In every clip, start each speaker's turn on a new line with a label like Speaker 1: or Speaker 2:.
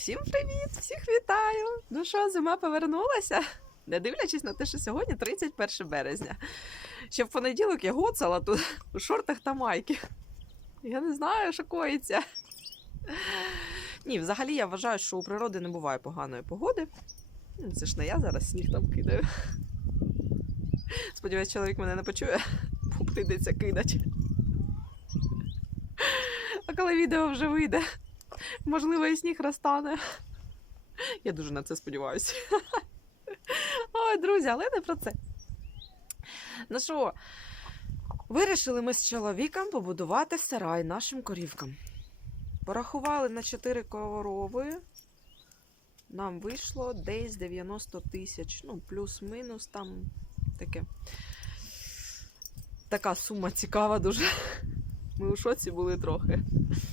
Speaker 1: Всім привіт! Всіх вітаю! Ну що, зима повернулася? Не дивлячись на те, що сьогодні 31 березня. Ще в понеділок я гоцала тут у шортах та майки. Я не знаю, що коїться. Ні, взагалі я вважаю, що у природи не буває поганої погоди. Ну, Це ж не я зараз сніг там кидаю. Сподіваюсь, чоловік мене не почує, бо прийдеться кидати. А коли відео вже вийде, можливо, і сніг розтане. Я дуже на це сподіваюся. Ой, друзі, але не про це. Ну що, вирішили ми з чоловіком побудувати сарай нашим корівкам. Порахували на 4 корови. Нам вийшло десь 90 тисяч, ну, плюс-мінус там таке. Така сума цікава дуже. Ми у шоці були трохи.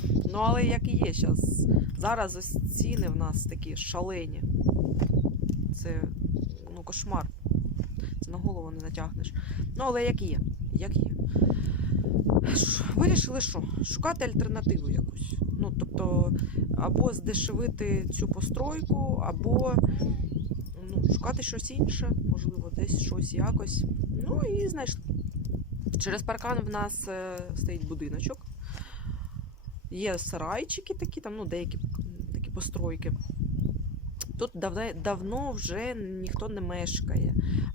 Speaker 1: Ну, але як і є зараз. Зараз ось ціни в нас такі шалені. Це ну, кошмар. Це на голову не натягнеш. Ну, але як є. Як є. Вирішили, що? Шукати альтернативу якусь. Ну, тобто, або здешевити цю постройку, або ну, шукати щось інше, можливо, десь щось якось. Ну і знайшли. Через паркан в нас е, стоїть будиночок. Є сарайчики такі, там, ну, деякі такі постройки. Тут давно, вже ніхто не мешкає.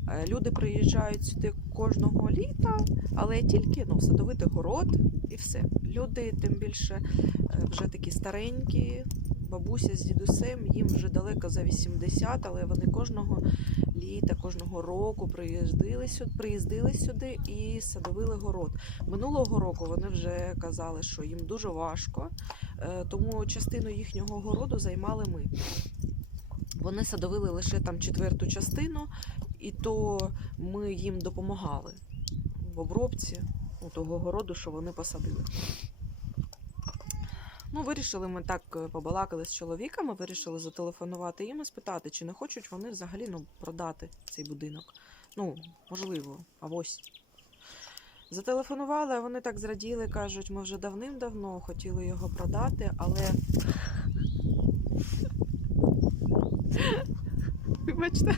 Speaker 1: Е, Люди приїжджають сюди кожного літа, але тільки ну, садовити город і все. Люди, тим більше, е, вже такі старенькі, бабуся з дідусем, їм вже далеко за 80, але вони кожного літа, кожного року приїздили сюди, приїздили сюди і садовили город. Минулого року вони вже казали, що їм дуже важко, е, тому частину їхнього городу займали ми. Вони садовили лише там четверту частину, і то ми їм допомагали в обробці того городу, що вони посадили. Ну, вирішили ми так е, побалакали з чоловіками, вирішили зателефонувати їм і спитати, чи не хочуть вони взагалі ну, продати цей будинок. Ну, можливо, авось. Зателефонували, а вони так зраділи, кажуть, ми вже давним-давно хотіли його продати, але. Вибачте.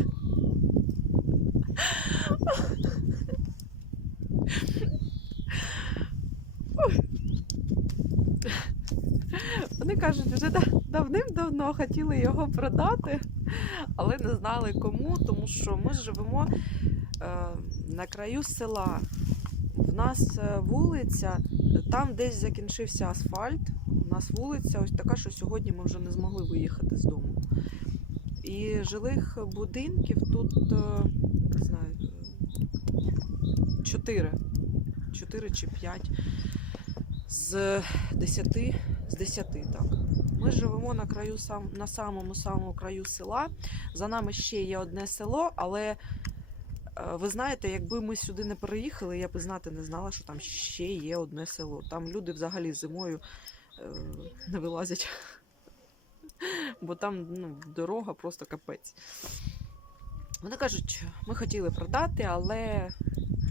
Speaker 1: Ой. Вони кажуть, вже да- давним-давно хотіли його продати, але не знали кому, тому що ми живемо е, на краю села. В нас е, вулиця, там десь закінчився асфальт. У нас вулиця ось така, що сьогодні ми вже не змогли виїхати з дому. І жилих будинків тут, е, не знаю, е, чотири. Чотири чи п'ять з десяти, з десяти, так. Ми живемо на краю сам, на самому самому краю села. За нами ще є одне село, але е, ви знаєте, якби ми сюди не переїхали, я б знати не знала, що там ще є одне село. Там люди взагалі зимою е, не вилазять. Бо там ну, дорога просто капець. Вони кажуть, ми хотіли продати, але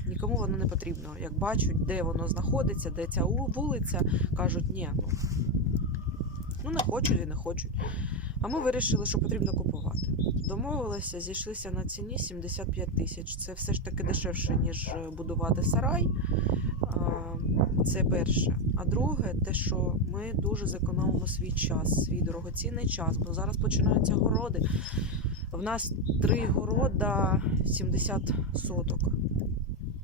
Speaker 1: нікому воно не потрібно. Як бачать, де воно знаходиться, де ця вулиця, кажуть, ні, ну, ну не хочуть і не хочуть. А ми вирішили, що потрібно купувати. Домовилися, зійшлися на ціні 75 тисяч. Це все ж таки дешевше, ніж е, будувати сарай. Це перше. А друге, те, що ми дуже зекономимо свій час, свій дорогоцінний час, бо зараз починаються городи. В нас три города 70 соток.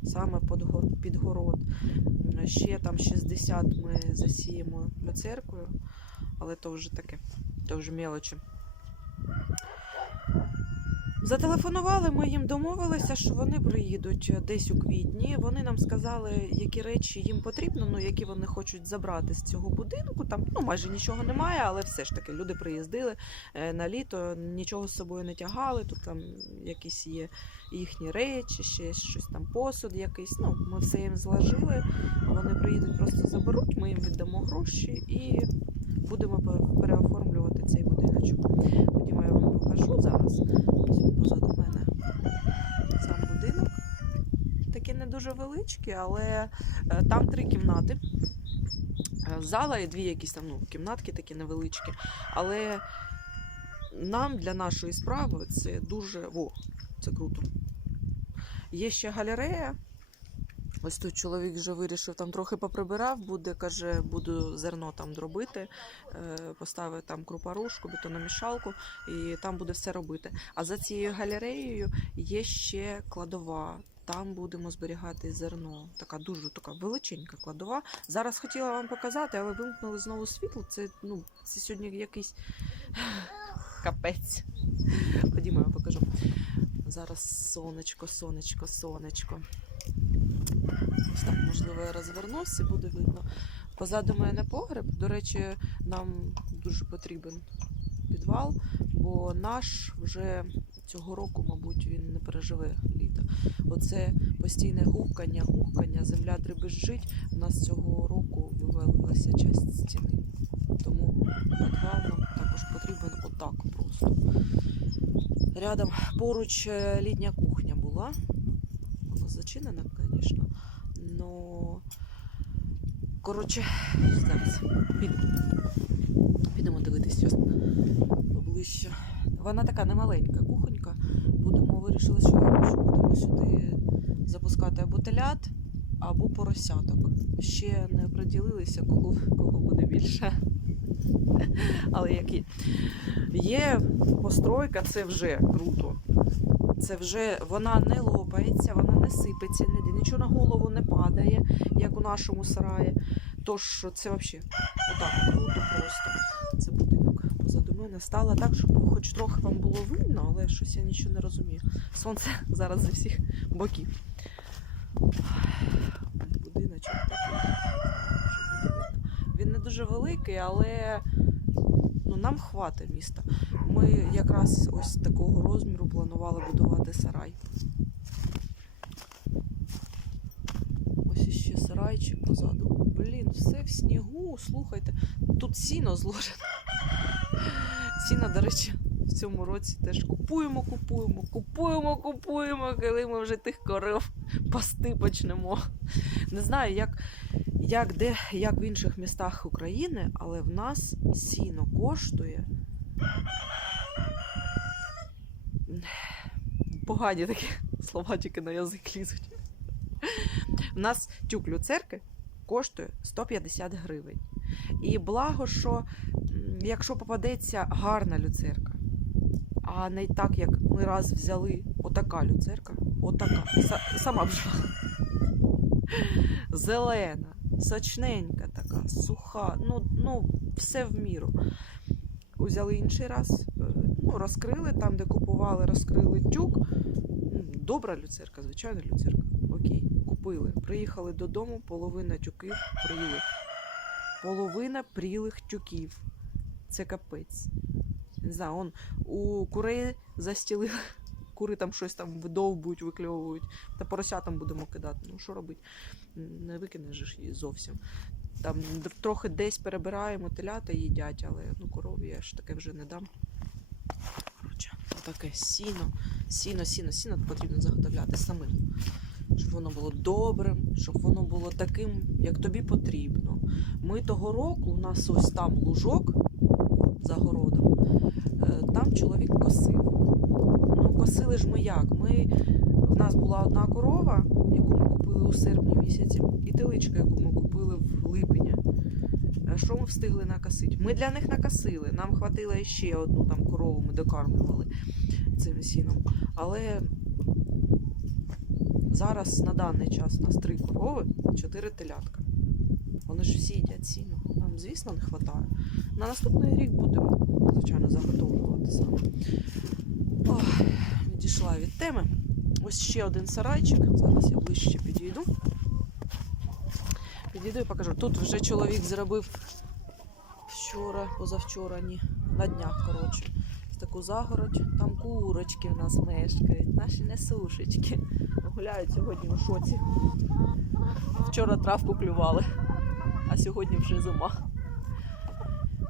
Speaker 1: Саме під го- під город. Ще там 60 ми засіємо люцеркою, але то вже таке, то вже мелочі. Зателефонували, ми їм домовилися, що вони приїдуть десь у квітні. Вони нам сказали, які речі їм потрібно, ну які вони хочуть забрати з цього будинку. Там ну майже нічого немає, але все ж таки люди приїздили е, на літо, нічого з собою не тягали. Тут там якісь є їхні речі, ще щось там посуд якийсь. Ну, ми все їм зложили. Вони приїдуть, просто заберуть, ми їм віддамо гроші і будемо переоформлювати цей будиночок. Ходімо, я вам покажу зараз. Позаду мене сам будинок. Такий не дуже величкий, але е, там три кімнати. Е, Зала і дві якісь там ну, кімнатки такі невеличкі. Але нам для нашої справи це дуже. Во, це круто. Є ще галерея. Ось тут чоловік вже вирішив, там трохи поприбирав, буде, каже, буду зерно там дробити, е, поставив там крупорушку, бетономішалку, і там буде все робити. А за цією галереєю є ще кладова. Там будемо зберігати зерно. Така дуже така величенька кладова. Зараз хотіла вам показати, але вимкнули знову світло. Це ну це сьогодні якийсь капець. Ходімо, я вам покажу. Зараз сонечко, сонечко, сонечко. Ось так, можливо, я розвернусь і буде видно. Позаду мене погреб. До речі, нам дуже потрібен підвал, бо наш вже цього року, мабуть, він не переживе літо. Оце постійне гукання, гукання, земля дребезжить. У нас цього року вивалилася часть стіни. Тому підвал нам також потрібен отак просто. Рядом поруч е, літня кухня була. Вона зачинена, звісно. Но коротше, зараз підемо. Дивитись поближче. Вона така немаленька кухонька. Будемо вирішили, що будемо сюди запускати або телят, або поросяток. Ще не приділилися, кого, кого буде більше. Але як є. Є постройка, це вже круто. Це вже вона не лопається, вона не сипеться, ніде, нічого на голову не падає, як у нашому сараї. Тож це взагалі отак круто просто. Це будинок позаду мене. Стало так, щоб хоч трохи вам було видно, але щось я нічого не розумію. Сонце зараз зі всіх боків. Будиночок такий. Він не дуже великий, але ну, нам хватить міста. Ми якраз ось такого розміру планували будувати сарай. Ось іще позаду. Блін, все в снігу, слухайте. Тут сіно зложено. Сіно, до речі, в цьому році теж купуємо, купуємо, купуємо, купуємо, коли ми вже тих коров пасти почнемо. Не знаю, як, як, де, як в інших містах України, але в нас сіно коштує. Погані такі слова тільки на язик лізуть. У нас тюк люцерки коштує 150 гривень. І благо, що якщо попадеться гарна люцерка, а не так, як ми раз взяли отака люцерка, отака, са- сама б зелена, сочненька така, суха, ну, ну все в міру. Узяли інший раз, е, ну, розкрили там, де купували, розкрили тюк. Добра люцерка, звичайна люцерка. Окей, купили. Приїхали додому, половина тюків прілих. Половина прілих тюків. Це капець. Не знаю, он у курей застілили. Кури там щось там видовбують, викльовують. Та поросятам будемо кидати. Ну що робити? Не викинеш її зовсім. Там трохи десь перебираємо, телята їдять, але ну корові я ж таке вже не дам. Коротше, таке сіно, сіно, сіно, сіно потрібно заготовляти самим. Щоб воно було добрим, щоб воно було таким, як тобі потрібно. Ми того року, у нас ось там лужок за городом, е, там чоловік косив. Ну, косили ж ми як? Ми, в нас була одна корова, яку ми купили у серпні місяці, і теличка, яку ми купили в липні. Що ми встигли накосити? Ми для них накосили. Нам хватило ще одну там корову, ми докармлювали цим сіном. Але зараз на даний час у нас три корови, чотири телятка. Вони ж всі їдять сіно. Нам, звісно, не вистачає. На наступний рік будемо, звичайно, заготовлювати. Ох, відійшла від теми. Ось ще один сарайчик. Зараз я ближче підійду. Підійду і покажу. Тут вже чоловік зробив вчора, позавчора, ні, на днях, коротше. Таку загородь. Там курочки в нас мешкають, наші несушечки. Гуляють сьогодні у шоці. Вчора травку клювали, а сьогодні вже зима.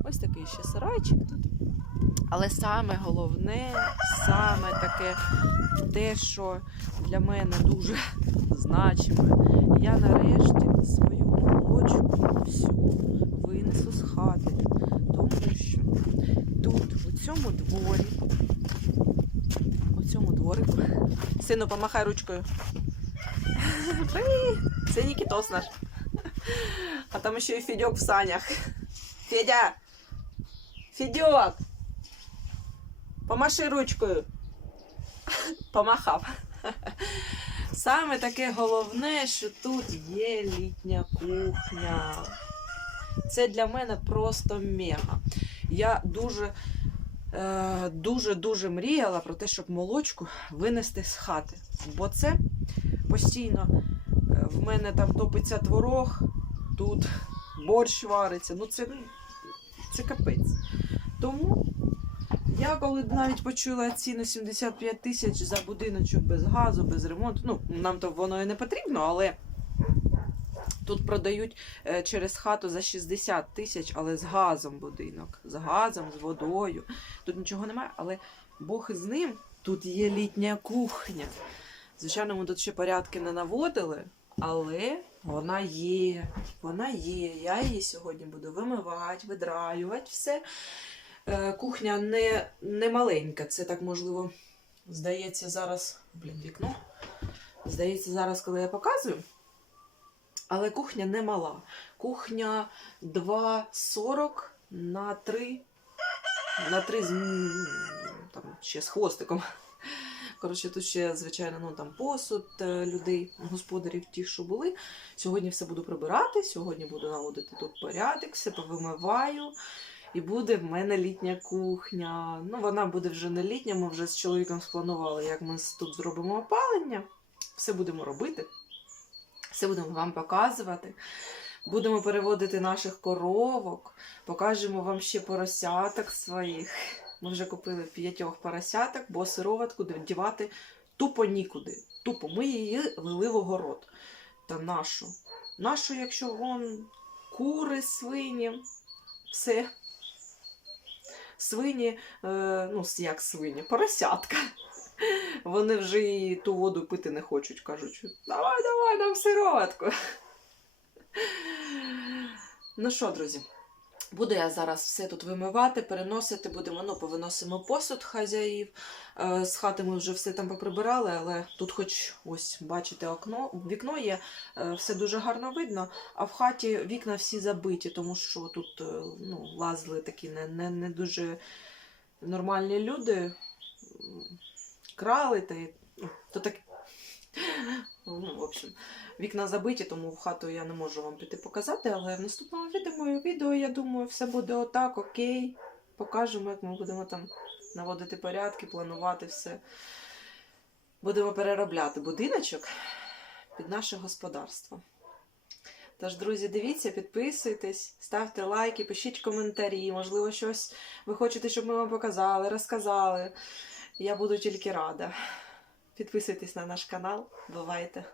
Speaker 1: Ось такий ще сарайчик тут. Але саме головне, саме таке те, що для мене дуже значиме, я нарешті свою молочку всю винесу з хати. Тому що тут, у цьому дворі. Цьому дворику. Сину, помахай ручкою. Привіт! Це Нікітос наш. А там ще й Федьок в санях. Федя! Федьок! Помаши ручкою. Помахав. Саме таке головне, що тут є літня кухня. Це для мене просто мега. Я дуже, е, дуже, дуже мріяла про те, щоб молочку винести з хати. Бо це постійно е, в мене там топиться творог, тут борщ вариться. Ну це, це капець. Тому я коли навіть почула ціну 75 тисяч за будиночок без газу, без ремонту. Ну, нам то воно і не потрібно, але тут продають е, через хату за 60 тисяч, але з газом будинок. З газом, з водою. Тут нічого немає, але Бог із ним, тут є літня кухня. Звичайно, ми тут ще порядки не наводили, але вона є. Вона є. Я її сьогодні буду вимивати, видраювати все. Е, Кухня не, не маленька. Це так можливо, здається, зараз. Блін, вікно. Здається, зараз, коли я показую. Але кухня не мала. Кухня 2,40 на 3. На 3 з там ще з хвостиком. Коротше, тут ще, звичайно, ну там посуд е, людей, господарів тих, що були. Сьогодні все буду прибирати, сьогодні буду наводити тут порядок, все повимиваю. І буде в мене літня кухня. Ну, вона буде вже не літня, ми вже з чоловіком спланували, як ми тут зробимо опалення. Все будемо робити. Все будемо вам показувати. Будемо переводити наших коровок, покажемо вам ще поросяток своїх. Ми вже купили п'ятьох поросяток, бо сироватку дівати тупо нікуди. Тупо ми її вели в огород. Та нашу. Нашу, якщо вон кури, свині, все. Свині, е, ну як свині, поросятка. Вони вже і ту воду пити не хочуть, кажуть, давай, давай нам сироватку. Ну що, друзі, буду я зараз все тут вимивати, переносити, будемо, ну, повиносимо посуд хазяїв. Е, З хати ми вже все там поприбирали, але тут хоч ось, бачите, окно, вікно є, е, все дуже гарно видно, а в хаті вікна всі забиті, тому що тут е, ну, лазили такі не, не, не дуже нормальні люди, крали та й ну, то так. Ну, в общем, вікна забиті, тому в хату я не можу вам піти показати, але в наступному відео, відео я думаю, все буде отак, окей. Покажемо, як ми будемо там наводити порядки, планувати все. Будемо переробляти будиночок під наше господарство. Тож, друзі, дивіться, підписуйтесь, ставте лайки, пишіть коментарі. Можливо, щось ви хочете, щоб ми вам показали, розказали. Я буду тільки рада. Підписуйтесь на наш канал. Бувайте!